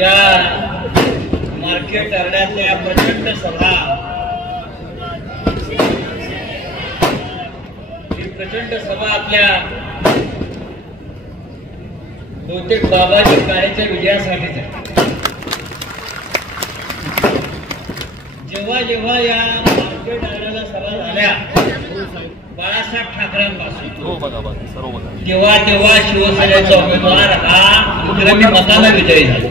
या मार्केट अरण्यातल्या प्रचंड सभा, ही प्रचंड सभा आपल्या बहुतेक बाबाजी काळेच्या विजयासाठीच आहे. जेव्हा जेव्हा या मार्केट अरण्याला सभा झाल्या बाळासाहेब ठाकरेंपासून, तेव्हा तेव्हा शिवसेनेचा उमेदवार हा विक्रमी मताने विजयी झाला.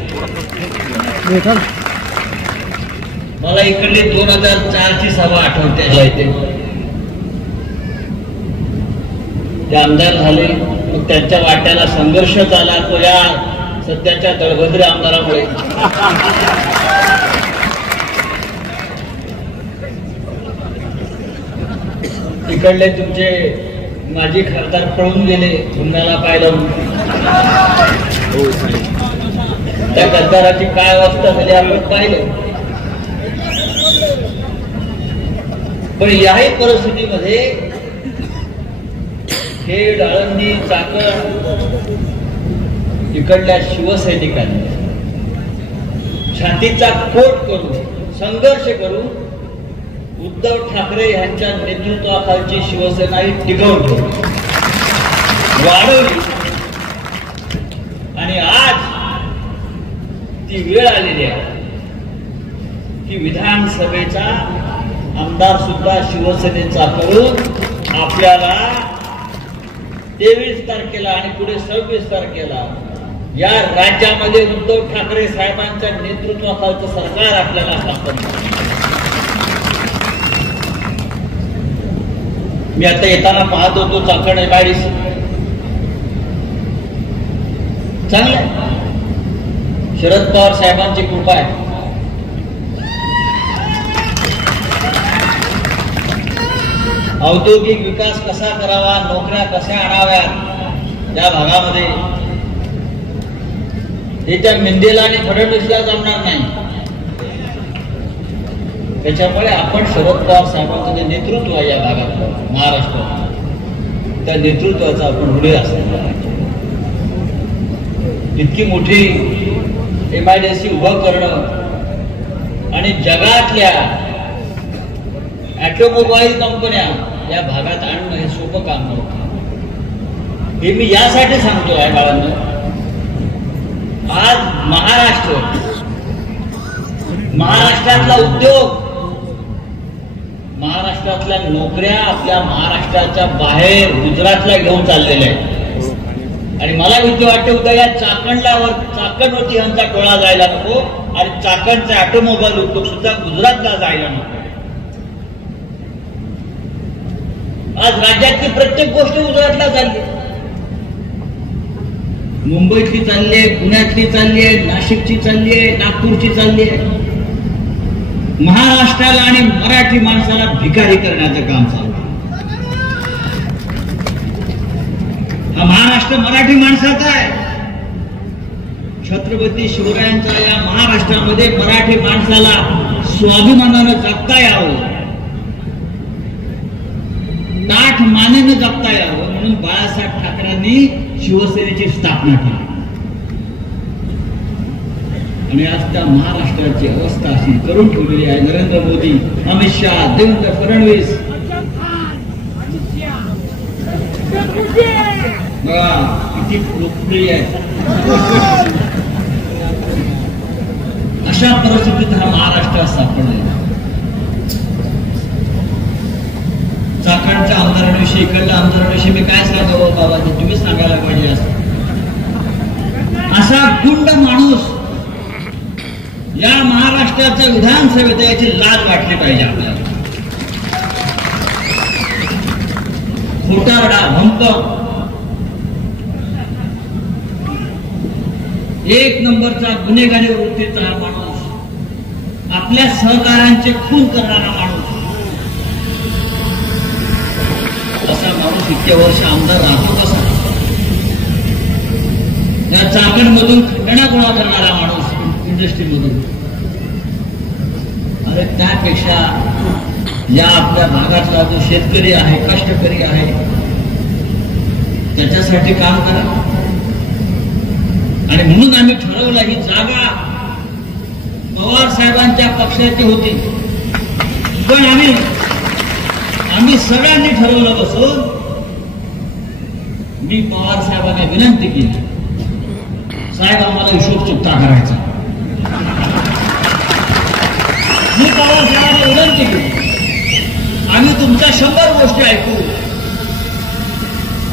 मला इकडली 2004ची सभा आठवते. ते आमदार झाले, मग त्यांच्या वाट्याला संघर्ष झाला तो या सध्याच्या दळभद्रे आमदारामुळे. इकडले तुमचे माजी खासदार पळून गेले पुण्याला पाय लावून. त्या गद्दाराची काय अवस्था झाली आपण पाहिलं. पण याही परिस्थितीमध्ये खेड, आळंदी, चाकण इकडल्या शिवसैनिकांनी छातीचा कोट करून संघर्ष करून उद्धव ठाकरे यांच्या नेतृत्वाखालची शिवसेना ही टिकवली, वाढवली. आणि आज ती वेळ आलेली आहे की विधानसभेचा आमदार सुद्धा शिवसेनेचा करून आपल्याला 23 तारखेला आणि पुढे 26 तारखेला या राज्यामध्ये उद्धव ठाकरे साहेबांच्या नेतृत्वाखालचं सरकार आपल्याला स्थापन. मी आता येताना पाहत होतो चाकण MIDC चांगलं. शरद पवार साहेबांची कृपा आहे. औद्योगिक विकास कसा करावा, नोकऱ्या कशा आणाव्यात या भागामध्ये, हे त्या मिंदेला आणि फडणवीसला जमणार नाही. त्याच्यामुळे आपण शरद पवार साहेबांचं जे नेतृत्व आहे या भागात महाराष्ट्रात, त्या नेतृत्वाचा आपण पुढे असणार. इतकी मोठी MIDC उभं करणं आणि जगातल्या ऑटोमोबाईल कंपन्या या भागात आणणं हे सोपं काम नव्हतं. हे मी यासाठी सांगतोय बाळांनो, आज महाराष्ट्रातला उद्योग, महाराष्ट्रातल्या नोकऱ्या आपल्या महाराष्ट्राच्या बाहेर गुजरातला घेऊन चाललेल्या आहेत. आणि मला भीती वाटते उद्या या चाकणवरती यांचा टोळा जायला नको आणि चाकणचा ऑटोमोबाईल उद्योग सुद्धा गुजरातला जायला नको. आज राज्यातली प्रत्येक गोष्ट गुजरातला चालली, मुंबईतली चालली आहे, पुण्यातली चालली आहे, नाशिकची चालली आहे, नागपूरची चालली आहे. महाराष्ट्राला आणि मराठी माणसाला भिकारी करण्याचं काम चालू आहे. हा महाराष्ट्र मराठी माणसाचा आहे. छत्रपती शिवरायांच्या या महाराष्ट्रामध्ये मराठी माणसाला स्वाभिमानानं जगता यावं, ताठ मानेनं जगता यावं म्हणून बाळासाहेब ठाकरेंनी शिवसेनेची स्थापना केली. आणि आज त्या महाराष्ट्राची अवस्था अशी करून ठेवलेली आहे. नरेंद्र मोदी, अमित शहा, देवेंद्र फडणवीस, बघा किती लोकप्रिय आहे. अशा परिस्थितीत हा महाराष्ट्र सापडला. चाकणच्या आमदारांविषयी, इकडल्या आमदारांविषयी मी काय सांगावं बाबा, ते तुम्ही सांगायला पाहिजे. असा गुंड माणूस या महाराष्ट्राच्या विधानसभेत याची लाज वाटली पाहिजे आपल्याला. खोटारडा, भंप, एक नंबरचा गुन्हेगारी वृत्तीचा हा माणूस, आपल्या सहकाऱ्यांचे खून करणारा माणूस, असा माणूस इतक्या वर्ष आमदार राहतो कसा? या चाकणमधून खंडणा गोळा करणारा माणूस इंडस्ट्रीमधून. अरे त्यापेक्षा या आपल्या भागातला जो शेतकरी आहे, कष्टकरी आहे, त्याच्यासाठी काम करा. आणि म्हणून आम्ही ठरवलं ही जागा पवार साहेबांच्या पक्षाची होती. पण आम्ही सगळ्यांनी ठरवलं बसून मी पवार साहेबांना विनंती केली, साहेब आम्हाला हिशोब चुकता करायचा. मी पवार साहेबांना विनंती केली, आम्ही तुमच्या 100 गोष्टी ऐकू,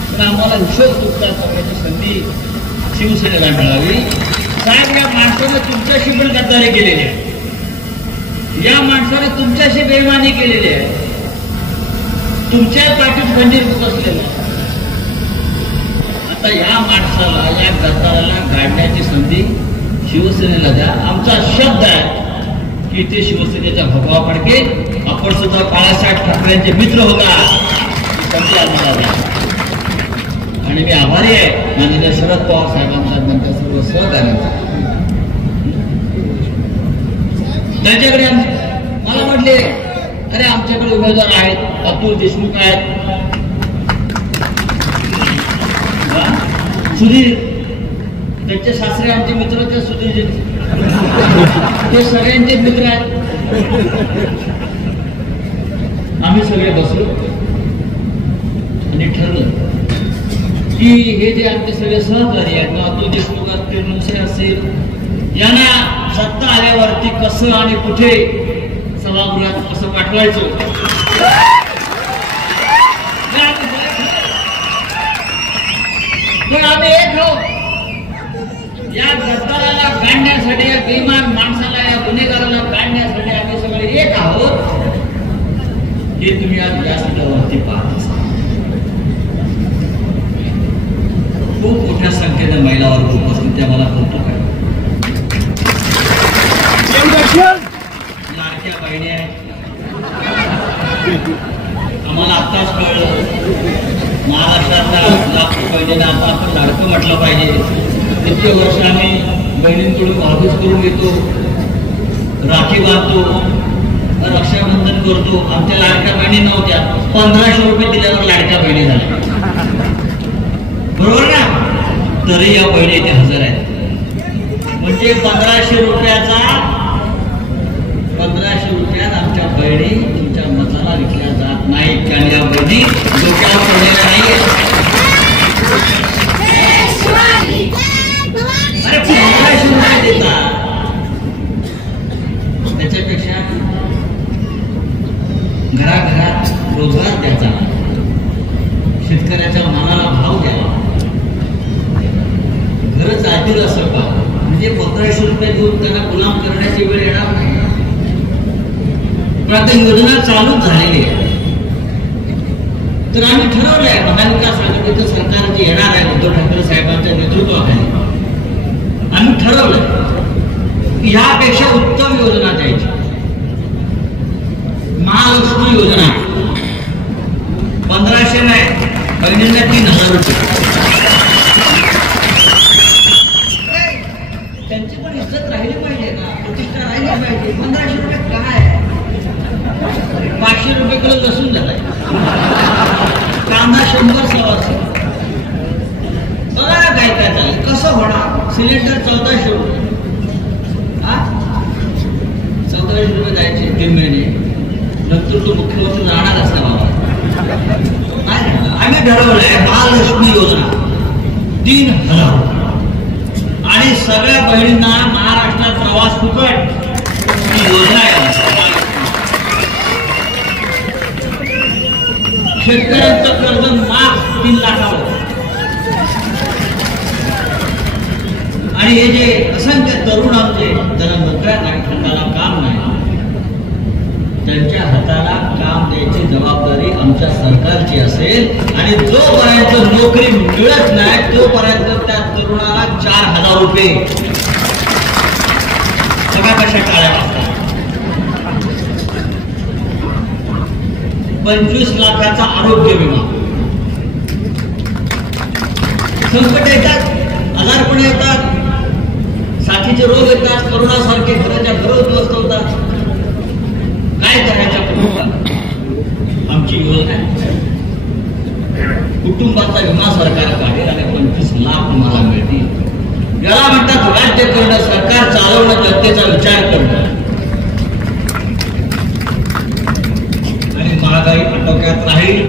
पण आम्हाला हिशोब चुकता करण्याची संधी शिवसेनेला मिळावी. साहेब, या माणसानं तुमच्याशी पण गद्दारी केलेली आहे, या माणसानं तुमच्याशी बेईमानी केलेली आहे, तुमच्या पाठीत खंजीर बसलेलं आहे. आता या माणसाला, या गद्दाराला गाडण्याची संधी शिवसेनेला द्या. आमचा शब्द आहे की ते शिवसेनेचा भगवा फडके, आपण सुद्धा बाळासाहेब ठाकरेंचे मित्र होता, संधी आम्हाला द्या. आणि मी आभारी आहे माननीय शरद पवार साहेबांचा, त्यांच्या सर्व सहकार्यांचा. त्यांच्याकडे मला म्हटले, अरे आमच्याकडे उमेदवार आहेत, अतुल देशमुख आहेत, सुधीर, त्यांचे सासरे आमचे मित्र, ते सुधीर ते सगळ्यांचे मित्र आहेत. आम्ही सगळे बसलो आणि ठरलं की हे जे आमचे सगळे सहकारी आहेत, अतुल देशमुख असतील, असेल, यांना सत्ता आल्यावरती कसं आणि कुठे सभागृहात कसं पाठवायचं, पण आम्ही एक आहोत. या गद्दाराला काढण्यासाठी, या बेईमान माणसाला, या गुन्हेगाराला काढण्यासाठी आम्ही सगळे एक आहोत. हे तुम्ही आज व्यासपीठावरती पाहत असाल. खूप मोठ्या संख्येने महिलावर उपस्थित आहे, मला कौतुक आहे. लाडक्या बहिणी आहेत. आम्हाला आत्ताच कळलं महाराष्ट्रातल्या लाखो बहिणींना आता आपण लाडकं म्हटलं पाहिजे. इतके वर्ष आम्ही बहिणींकडून वाहतूक करून घेतो, राखी बांधतो, रक्षाबंधन करतो. आमच्या लाडक्या बहिणी नव्हत्या, 1500 रुपये दिल्यावर लाडक्या बहिणी झाल्या, बरोबर ना? तरी या बहिणी इथे हजर आहेत. म्हणजे 1500 रुपयात आमच्या बहिणी तुमच्या मताला विकल्या जात नाहीत. आणि या बहिणी डोक्यावर पडलेल्या नाहीये. अरे 1500 रुपये देतात, त्याच्यापेक्षा घराघरात रोजगार द्यायचा, शेतकऱ्याच्या मालाला भाव द्यावा, घर चालतील असं का? म्हणजे 1500 रुपये देऊन त्यांना गुलाम करण्याची वेळ येणार नाही. पण आता योजना चालूच झालेली आहे. तर आम्ही ठरवलं आहे, महाविकास आघाडीचं सरकार जे येणार आहे उद्धव ठाकरे साहेबांच्या नेतृत्वाखाली, आम्ही ठरवलंय की ह्यापेक्षा उत्तम योजना द्यायची. महालक्ष्मी योजना 1500 नाही, बहिणींना 3000 रुपये. त्यांची पण इज्जत राहिली पाहिजे ना, प्रतिष्ठा राहिली पाहिजे. 1500 रुपये काय, 500 रुपये किलो लसूण झालाय, कांदा 100 सव्वाशे. बघा काय काय चालेल, कसं होणार? सिलेंडर 1400 रुपये, 1400 रुपये द्यायचे 3 महिने, नंतर तो मुख्यमंत्री राहणार असला बाबा. आम्ही ठरवलंय महालक्ष्मी योजना 3000 आणि सगळ्या बहिणींना महाराष्ट्रात प्रवास फुकट ही योजना आहे. शेतकऱ्यांचं कर्ज माफ 3 लाखावर. आणि हे जे असंख्य तरुण आमचे ज्यांना नोकऱ्या नाही, त्यांना काम नाही, त्यांच्या हाताला काम द्यायची जबाबदारी आमच्या सरकारची असेल. आणि जोपर्यंत नोकरी मिळत नाही तोपर्यंत त्या तरुणाला 4000 रुपये सगळ्या कशा टाळ्या वाजतात. 25 लाखाचा आरोग्य विमा. संकट येतात, आजारपण येतात, साथीचे रोग येतात, करोनासारखे घराच्या घर उद्ध्वस्त होतात. काय करायच्या आमची योजना आहे. कुटुंबाचा विमा सरकार काढेल आणि 25 लाख तुम्हाला मिळतील. याला म्हणतात राज्य करणं, सरकार चालवणं, जनतेचा विचार करणं. आणि महागाई आटोक्यात राहील.